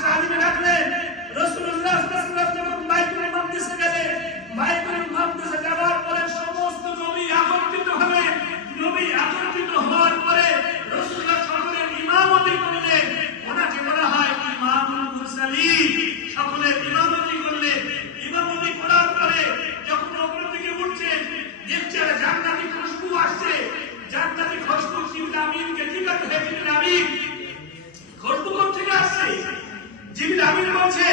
সাহাবীকে ডাকলেন। রাসূলুল্লাহ সাল্লাল্লাহু আলাইহি ওয়াসাল্লাম বাইতুল মাকদিসে গেলেন। বাইতুল মাকদিসে যাওয়ার পরে সমস্ত নবী একত্রিত হলেন। নবী একত্রিত হওয়ার পরে রাসূলুল্লাহ সকলের ইমামতি করলেন। ওনাকে বলা হয় ইমামুল মুরসালিন। সকলের ইমামতি করলেন। ইমামতি করার পরে যখন উপর থেকে উঠছেন, দেখছেন জান্নাতি খুশবু আসছে। জান্নাতি খুশবু জিবরিল আমিনকে জিজ্ঞাসা হয়েছে, জিবরিল আমিন খুশবু কোথা থেকে আসছে? জিবরিল আমিন বলছে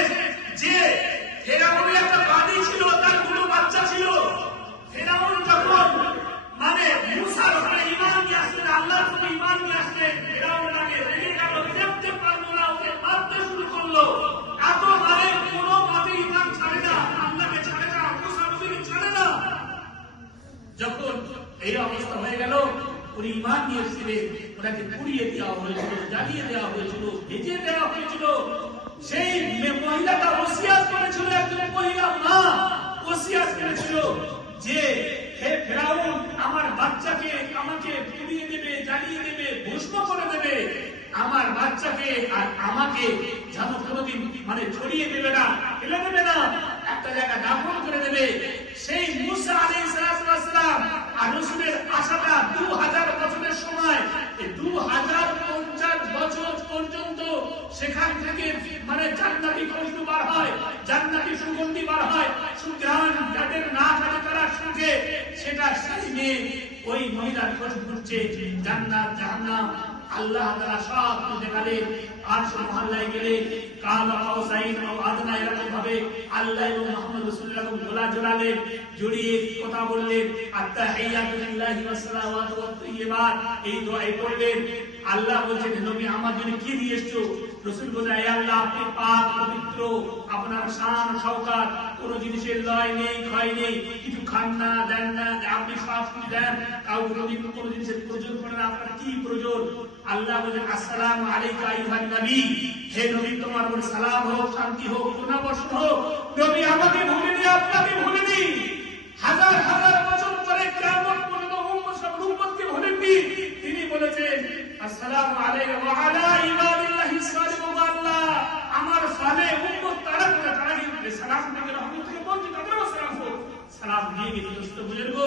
যে ফেরাউনের একটা বাড়ি ছিল, তার দুটো বাচ্চা ছিল। ফেরাউন যখন মানে মুসার উপরে ঈমান নিয়ে আসলেন, আল্লাহর উপরে ঈমান নিয়ে আসলেন, ফেরাউন আগে রেগে গেল, দেখতে পারলো না, ওকে মারতে শুরু করলো। এত মারে কোনো মতে ঈমান ছাড়ে না, আল্লাহকে ছাড়ে না, মুসা নবীকে ছাড়ে না। যখন এই অবস্থা হয়ে গেল, উনি ঈমান নিয়ে এসেছিলেন, ওনাকে পুড়িয়ে দেওয়া হয়েছিল, জ্বালিয়ে দেওয়া হয়েছিল, ভেজে দেওয়া হয়েছিল। সেই মহিলাটা ওসিয়াত করেছিল, একজন মহিলা মা ওসিয়াত করেছিল যে হে ফেরাউন, আমার বাচ্চাকে আমাকে পুড়িয়ে দেবে, জ্বালিয়ে দেবে, ভস্ম করে দেবে। আমার বাচ্চাকে আর আমাকে যেন কোনোদিন মানে ছড়িয়ে দেবে না, ফেলে দেবে না, একটা জায়গা দাফন করে দেবে। সেই মুসা আলাইহিস সালাম আর রাসূলের আশাটা 2000 বছরের সময়, 2050 বছর পর্যন্ত সেখান থেকে মানে জান্নাতি খুশবু বার হয়, জান্নাতি সুগন্ধি বার হয়। সুঘ্রাণ যাদের না থাকে তারা শুকে, সেটা শুনে ওই মহিলার খুশবু হচ্ছে জান্নাত জাহান্নাম। আল্লাহ তাআলা সব দেখালেন। আর মহল্লায় গেলে কালা কাউসাইন ও আদনা এরকম ভাবে আল্লাহ এবং মুহাম্মদ রাসূলুল্লাহ গলা জড়ালেন, জড়িয়ে কথা বললেন। আত্তাহিয়াতু লিল্লাহি ওয়াস সালাওয়াতু ওয়াত তাইয়্যিবাত, এই দোয়া পড়লেন। আল্লাহ বলেন, নবী আমার জন্য কি নিয়ে এসেছো? রাসূল বলে, হে আল্লাহ, আপনি পাক পবিত্র, আপনার শান শওকত, কোন জিনিসের লয় নেই, ক্ষয় নেই, কিছু খান না, দেন না, আপনি সব কিছু দেন, কাউকে যদি কোন জিনিসের প্রয়োজন পড়ে না, আপনার কি প্রয়োজন? আল্লাহ বলেন, আসসালামু আলাইকা আইয়ুহান নবী, হে নবী, তোমার উপর সালাম হোক, শান্তি হোক, করুণা বর্ষণ হোক। নবী আমাকে ভুলেনি, আপনাকে ভুলেনি। হাজার হাজার বছর পরে কিয়ামত পর্যন্ত উম্মতকে ভুলেননি। তিনি বলেছেন, আসসালামু আলাইকা ওয়া আলা ইবাদিল্লাহিস সালিহিন, আল্লাহ আমার সালেহ উম্মত তারা কি সালাম থেকে রহমত থেকে বলছি, তাদেরও সালাম হোক। সালাম দিয়ে গেছে দোস্ত বুজুর্গ।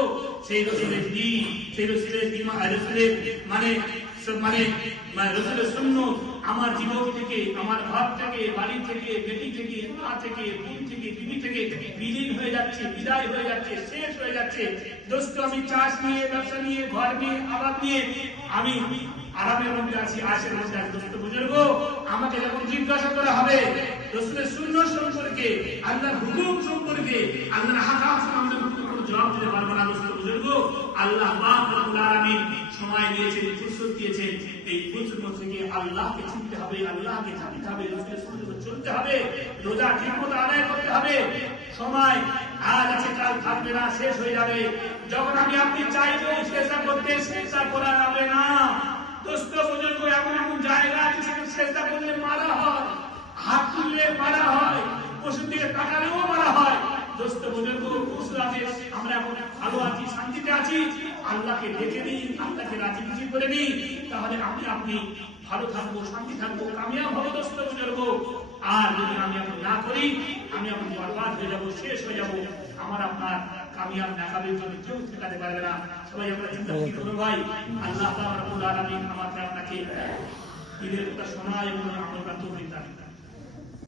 সেই রাসূলের দ্বীন, সেই রাসূলের ঈমান, রাসূলের মানে রাসূলের সুন্নাত আমার জীবন থেকে, আমার ঘর থেকে, বাড়ি থেকে, বেটি থেকে, মা থেকে, বোন থেকে, বিবি থেকে বিলীন হয়ে যাচ্ছে, বিদায় হয়ে যাচ্ছে, শেষ হয়ে যাচ্ছে। দোস্ত আমি চাষ নিয়ে, ব্যবসা নিয়ে, ঘর নিয়ে, আবাদ নিয়ে আমি আরামের মধ্যে আছি, আয়েশের মধ্যে আছি। দোস্ত বুজুর্গ, আমাকে যখন জিজ্ঞাসা করা হবে রাসূলের সুন্নাত সম্পর্কে, আল্লাহর হুকুম সম্পর্কে, আল্লাহর আহকাম সম্পর্কে, কোনো জবাব দিতে পারবো না। দোস্ত বুজুর্গ, আল্লাহ পাক রব্বুল আলামিন সময় দিয়েছেন, ফুরসত দিয়েছেন। এই ফুরসত থেকে আল্লাহকে চিনতে হবে, আল্লাহকে জানতে হবে, রাসূলের সুন্নাতে চলতে হবে, রোজা ঠিকমতো আদায় করতে হবে। সময় আজ আছে, কাল থাকবে না, শেষ হয়ে যাবে। যখন আমি আপনি চাইবো সেজদা করতে, সেজদা করা যাবে না। দোস্ত বুজুর্গ, এমন এমন জায়গা আছে সেখানে সেজদা করলে মারা হয়, হাত তুললে মারা হয়, পশুর দিকে তাকালেও মারা হয়। দোস্ত বুজুর্গ, আমরা এখন ভালো আছি, শান্তিতে আছি, আল্লাহকে ডেকে নিই, আল্লাহকে রাজি খুশি করে নিই, তাহলে আপনি ভালো থাকবো, শান্তি থাকবো, কামিয়াব হবো। দোস্ত বুজুর্গ, আর যদি আমি এখন না করি, আমি এখন বরবাদ হয়ে যাবো, শেষ হয়ে যাবো। আমার আপনার কামিয়াব নাকাবের জন্য কেউ ঠেকাতে পারবে না। সবাই আমরা চিন্তা করবো ভাই, আল্লাহ রাব্বুল আলামিন আমাকে আপনাকে ঈদের কথা শোনা এবং আমরা তৌফিক দান।